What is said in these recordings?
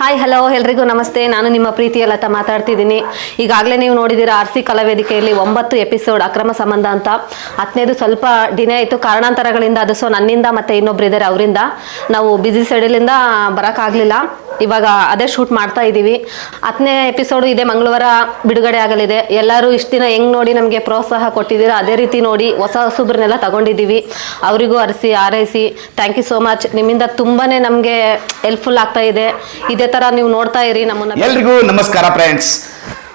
Hi hello ಎಲ್ರಿಗೂ ನಮಸ್ತೆ. ನಾನು ನಿಮ್ಮ ಪ್ರೀತಿಯ ಲತಾ ಮಾತಾಡ್ತಿದ್ದೀನಿ. ಈಗಾಗಲೇ ನೀವು ನೋಡಿದ್ದೀರಾ ಆರ್ಸಿ ಕಲಾವೇದಿಕೆಯಲ್ಲಿ 9 ಎಪಿಸೋಡ್ ಅಕ್ರಮ ಸಂಬಂಧ ಅಂತ. 10ನೇದು ಸ್ವಲ್ಪ ಡಿನೇ ಆಯಿತು ಕಾರಣಾಂತರಗಳಿಂದ. ಅದು ಸೊ ನನ್ನಿಂದ ಮತ್ತು ಇನ್ನೊಬ್ರು ಇದ್ದಾರೆ ಅವರಿಂದ. ನಾವು ಬ್ಯುಸಿ ಶೆಡ್ಯೂಲಿಂದ ಬರೋಕ್ಕಾಗಲಿಲ್ಲ. ಇವಾಗ ಅದೇ ಶೂಟ್ ಮಾಡ್ತಾ ಇದ್ದೀವಿ. 10ನೇ ಎಪಿಸೋಡು ಇದೇ ಮಂಗಳವಾರ ಬಿಡುಗಡೆ ಆಗಲಿದೆ. ಎಲ್ಲರೂ ಇಷ್ಟು ದಿನ ಹೆಂಗೆ ನೋಡಿ ನಮಗೆ ಪ್ರೋತ್ಸಾಹ ಕೊಟ್ಟಿದ್ದೀರಾ ಅದೇ ರೀತಿ ನೋಡಿ ಹೊಸ ಹೊಸಬ್ರನ್ನೆಲ್ಲ ತಗೊಂಡಿದ್ದೀವಿ. ಅವರಿಗೂ ಅರಸಿ ಆರೈಸಿ ಥ್ಯಾಂಕ್ ಯು ಸೋ ಮಚ್. ನಿಮ್ಮಿಂದ ತುಂಬಾ ನಮಗೆ ಹೆಲ್ಪ್ಫುಲ್ ಆಗ್ತಾ ಇದೆ. ಇದೇ ತರ ನೀವು ನೋಡ್ತಾ ಇರಿ ನಮ್ಮನ್ನ. ಎಲ್ರಿಗೂ ನಮಸ್ಕಾರ ಫ್ರೆಂಡ್ಸ್.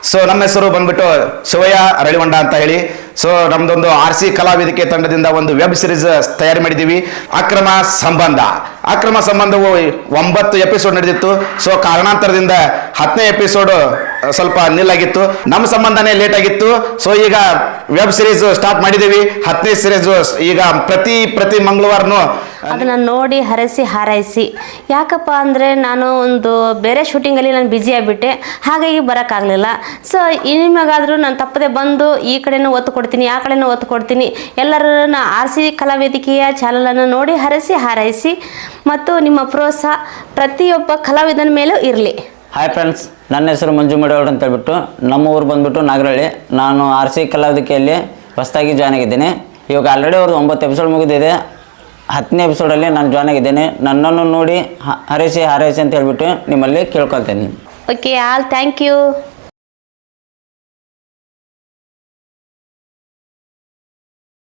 ಸೊ ನಮ್ಮ ಹೆಸರು ಬಂದ್ಬಿಟ್ಟು ಶಿವಯ್ಯ ಅರಳಿವಂಡ ಅಂತ ಹೇಳಿ. ಸೊ ನಮ್ದೊಂದು ಆರ್ಸಿ ಕಲಾವೇದಿಕೆ ತಂಡದಿಂದ ಒಂದು ವೆಬ್ ಸಿರೀಸ್ ತಯಾರಿ ಮಾಡಿದ್ದೀವಿ, ಅಕ್ರಮ ಸಂಬಂಧ. ಅಕ್ರಮ ಸಂಬಂಧವು 9 ಎಪಿಸೋಡ್ ನಡೆದಿತ್ತು. ಸೊ ಕಾರಣಾಂತರದಿಂದ 10ನೇ ಎಪಿಸೋಡ್ ಸ್ವಲ್ಪ ನಿಲ್ಲಾಗಿತ್ತು. ನಮ್ಮ ಸಂಬಂಧನೇ ಲೇಟ್ ಆಗಿತ್ತು. ಸೊ ಈಗ ವೆಬ್ ಸಿರೀಸ್ ಸ್ಟಾರ್ಟ್ ಮಾಡಿದ್ದೀವಿ. 10ನೇ ಸಿರೀಸ್ ಈಗ ಪ್ರತಿ ಮಂಗಳವಾರನೂ ಅದನ್ನ ನೋಡಿ ಹರಸಿ ಹಾರೈಸಿ. ಯಾಕಪ್ಪ ಅಂದರೆ ನಾನು ಒಂದು ಬೇರೆ ಶೂಟಿಂಗಲ್ಲಿ ನಾನು ಬ್ಯುಸಿ ಆಗಿಬಿಟ್ಟೆ, ಹಾಗಾಗಿ ಬರೋಕ್ಕಾಗಲಿಲ್ಲ. ಸೊ ನಿಮಗಾದರೂ ನಾನು ತಪ್ಪದೆ ಬಂದು ಈ ಕಡೆನೂ ಒತ್ತು ಕೊಡ್ತೀನಿ, ಆ ಕಡೆನೂ ಒತ್ತು ಕೊಡ್ತೀನಿ. ಎಲ್ಲರನ್ನ ಆರ್ಸಿ ಕಲಾವೇದಿಕೆಯ ಚಾನಲನ್ನು ನೋಡಿ ಹರಸಿ ಹಾರೈಸಿ ಮತ್ತು ನಿಮ್ಮ ಪ್ರೋತ್ಸಾಹ ಪ್ರತಿಯೊಬ್ಬ ಕಲಾವಿದನ ಮೇಲೂ ಇರಲಿ. ಹಾಯ್ ಫ್ರೆಂಡ್ಸ್, ನನ್ನ ಹೆಸರು ಮಂಜು ಮಡಿವಾಳ ಅಂತ ಹೇಳ್ಬಿಟ್ಟು, ನಮ್ಮ ಊರು ಬಂದುಬಿಟ್ಟು ನಾಗರಹಳ್ಳಿ. ನಾನು ಆರ್ಸಿ ಕಲಾವೇದಿಕೆಯಲ್ಲಿ ಹೊಸದಾಗಿ ಜಾಯ್ನ್ ಆಗಿದ್ದೇನೆ. ಇವಾಗ ಆಲ್ರೆಡಿ ಅವ್ರದ್ದು 9 ಎಪಿಸೋಡ್ ಮುಗಿದಿದೆ. 10ನೇ ಎಪಿಸೋಡಲ್ಲಿ ನಾನು ಜಾಯ್ನ್ ಆಗಿದ್ದೇನೆ. ನನ್ನನ್ನು ನೋಡಿ ಹರಸಿ ಹಾರೈಸಿ ಅಂತ ಹೇಳ್ಬಿಟ್ಟು ನಿಮ್ಮಲ್ಲಿ ಕೇಳ್ಕೊಳ್ತೇನೆ. Okay, all thank you.